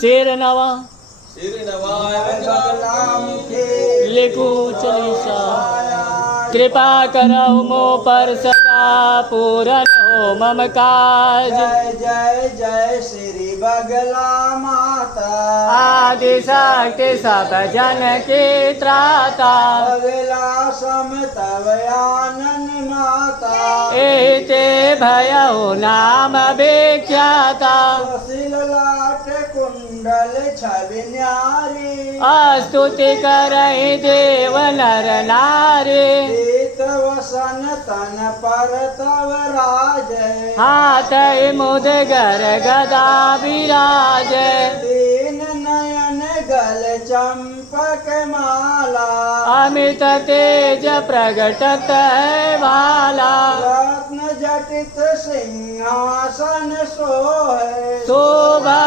शेर नवा लिखू चालीसा। कृपा करो मो पर सदा पूरन हो मम काज। जय जय जय श्री बगला माता। आदि शक्ति सब जन की त्राता। बगला सम तव आनन माता। एते भयउ नाम विख्याता। सुशील लाट कुंडल छवि न्यारी। स्तुति करहि देव नर नारी। शीत वसन तन पर तव राज। हाथ मुदगर गदा विराज। दीन नयन गल चंपक माला। अमित तेज प्रगटत है भाला। रत्न जटित सिंहासन सोहे। शोभा